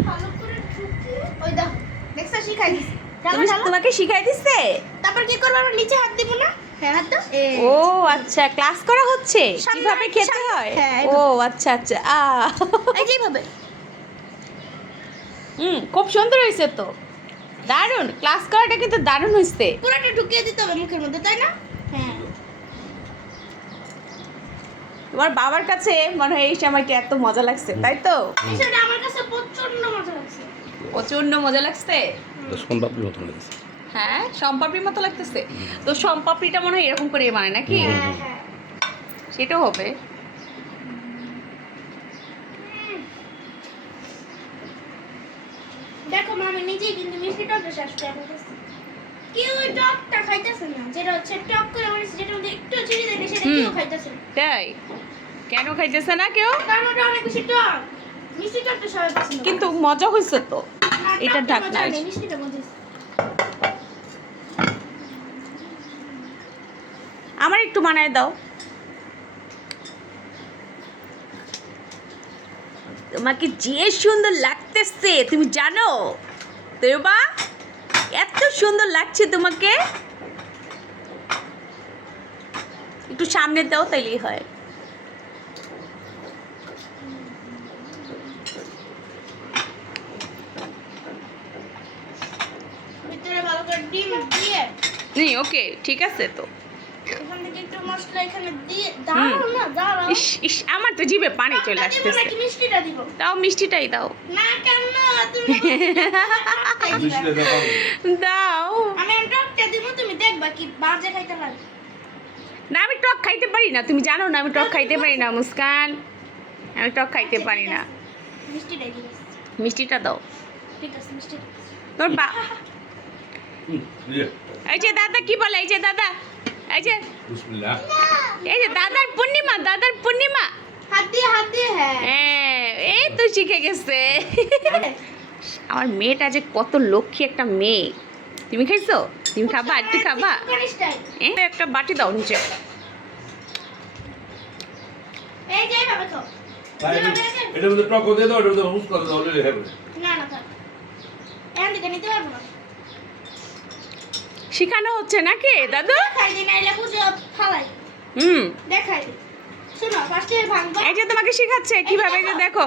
ভালো করে ঢুকে ওই দাও দেখছ শিখাই দিছি তোমাকে শিখাই দিচ্ছে? তারপর কি করব আমরা নিচে হাত দিব না হ্যাঁ হাত দাও ও আচ্ছা, ক্লাস করা হচ্ছে কিভাবে খেতে হয়? ও আচ্ছা আচ্ছা এই যে এইভাবে খুব সুন্দর হয়েছে তো, দারুণ। ক্লাস করাটা কিন্তু দারুণ হয়েছে। পুরোটা ঢুকিয়ে দিতে হবে মুখের মধ্যে তাই না? হ্যাঁ। তোমার বাবার কাছে মনে হয় এই সময়টা এত মজা লাগছে, তাই তো? সেটা আমার কাছে প্রচন্ড মজা লাগছে। প্রচন্ড মজা লাগছে। সোনপাপড়ির মতো লাগছে। হ্যাঁ, সোনপাপড়ির মতো লাগতেছে। তো সোনপাপড়িটা মনে হয় এরকম করে বানায় নাকি? হ্যাঁ হ্যাঁ। সেটাও হবে। দেখো মা, আমি নিজেই কিন্তু মিষ্টিটা শেষ করে ফেলতেছি। কেউ ওই টকটা খাইতেছে না, যেটা হচ্ছে টক করে বানিয়েছে, যেটার মধ্যে একটু চিনি দেয়নি, সেটা কেউ খাইতেছে না। তাই কেন খাইতেছে না কেউ? কারণ ওটা অনেক বেশি টক। মিষ্টি টকটা সবাই পছন্দ করে। কিন্তু মজা হয়েছে তো। না, এটা টকটা ঢাকনা মজা আছে। নেই, মিষ্টিটা মজা হয়েছে। আমার একটু বানায় দাও। তোমাকে যে সুন্দর লাগতেছে তুমি জানো দেবা, এত সুন্দর লাগছে তোমাকে। একটু সামনে দাও, তাইলেই হয়। ভিতরে ভালো করে ডিম দিয়ে ওকে, ঠিক আছে তো। এখান থেকে একটু মশলা এখানে দিয়ে দাঁড়াও না, দাঁড়াও। ইস ইস, আমার তো জিভে পানি চলে টকটা দিব আসতেছে। নাকি মিষ্টিটা দিব? দাও, মিষ্টিটাই দাও। না কেন তুমি দাও। আমি টকটা দিব, তুমি দেখবা কি বাজে খাইতে পারবে। না, আমি টক খাইতে পারি না, তুমি জানো না আমি টক খাইতে পারি না মুস্কান। আমি টক খাইতে পারি না। মিষ্টিটাই দিব। মিষ্টিটা দাও। ঠিক আছে মিষ্টি। তোর এই যে দাদা কি বলে, এই যে দাদা, এই যে বিসমিল্লাহ। এই যে দাদার পূর্ণিমা, দাদার পূর্ণিমা। হাত দিয়ে হ্যাঁ। হ্যাঁ, এই তো শিখে গেছে। আমার মেয়েটা যে কত লক্ষ্মী একটা মেয়ে। তুমি খাইছো? তুমি খাবা? একটু খাবা? একটা বাটি দাও নিচে। এই যে এইভাবে খাও। এটা মধ্যে টক দিয়ে দাও, এটা মধ্যে হুস করে দাও, হলে হবে। না না থাক। এখান থেকে নিতে পারবো না। শিখানো হচ্ছে নাকি দাদু? দেখাই দিই, নাইলে বুঝে ফালাই। দেখাই দিই। শোনো, ফার্স্টে ভাঙবা। এই যে তোমাকে শিখাচ্ছে কিভাবে, এই যে দেখো,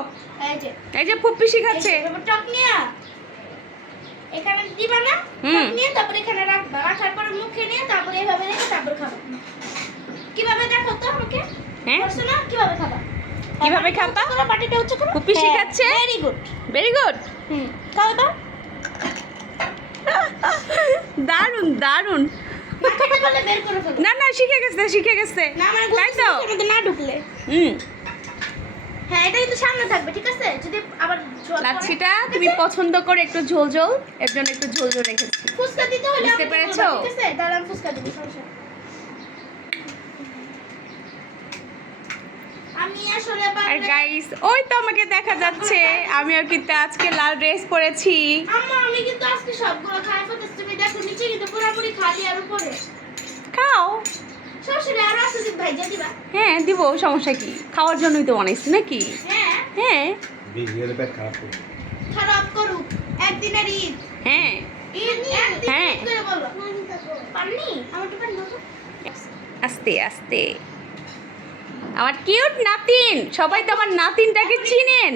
এই যে এই যে পুপ্পি শিখাচ্ছে। এবার টক নিয়ে এখানে দিবা না, টক নিয়ে তারপর এখানে রাখবা, রাখার পরে মুখে নিয়ে তারপর এইভাবে রেখে তারপর খাবা। কিভাবে দেখো তো আমাকে? হ্যাঁ, বুঝছো না কিভাবে খাবা? কিভাবে খাবা? পুরো পাটিটা উঁচু করো। পুপ্পি শিখাচ্ছে? Very good. Very good. খাও এবার। দারুণ দারুণ। না খেতে বলে বের করে ফেলো। না না, শিখে গেছে শিখে গেছে। না মানে তাই তো? মধ্যে না ঢুকলে। হ্যাঁ, এটা কিন্তু সামনে থাকবে, ঠিক আছে? যদি আবার ঝোল পড়ে- লাচ্ছিটা তুমি পছন্দ করে একটু ঝোল ঝোল, এর জন্য একটু ঝোল ঝোল রেখেছি। ফুচকা দিতে হলে বুঝতে আমাকে পেরেছো? বলবা, ঠিক আছে? তাহলে আমি ফুচকা দিব, সমস্যা নেই। আমি আসলে আর বাংলা- গাইস, ওই তো আমাকে দেখা যাচ্ছে, আমিও কিন্তু আজকে লাল ড্রেস পরেছি। আম্মা, আমি কিন্তু আজকে সবগুলো খাই ফেলতেছি, তুমি দেখো নিচে কিন্তু পুরোপুরি খালি আর উপরে খাও। শ্বশুরে আরো আছে, যদি ভাইজা দিবা। হ্যাঁ দিব, সমস্যা কি? খাওয়ার জন্যই তো বানাইছি নাকি? হ্যাঁ, হ্যাঁ বিয়ের পেট খারাপ করবে। খারাপ করুক, একদিনের ঈদ। হ্যাঁ ঈদ একদিন হ্যাঁ। ঈদ করে বলো। পারনি? আমার তো পারনি। আস্তে আস্তে। আমার কিউট নাতিন, সবাই তো আমার নাতিনটাকে চিনেন।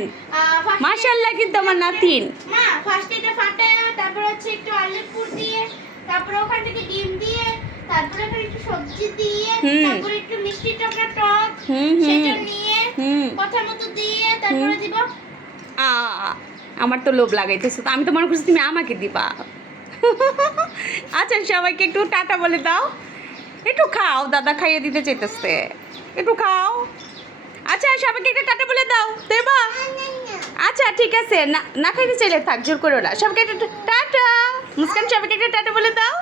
মাশাআল্লাহ, কিন্তু আমার নাতিন। মা, ফার্স্ট এটা ফাটায়, তারপর হচ্ছে একটু আলুপুর দিয়ে, তারপর ওখান থেকে ডিম দিয়ে, তারপরে ওখানে একটু সবজি দিয়ে, তারপর একটু মিষ্টি টকা টক সেটা নিয়ে কথা মতো দিয়ে তারপরে দিব। আমার তো লোভ লাগাইতেছে, তো আমি তো মনে করছি তুমি আমাকে দিবা। আচ্ছা, সবাইকে একটু টাটা বলে দাও। একটু খাও, দাদা খাইয়ে দিতে চাইতেছে, একটু খাও। আচ্ছা, সবাইকে একটা টাটা বলে দাও দেবা। আচ্ছা ঠিক আছে, না না খাইতে চাইলে থাক, জোর করো না। সবাইকে একটা টাটা। মুস্কান, সবাইকে একটা টাটা বলে দাও।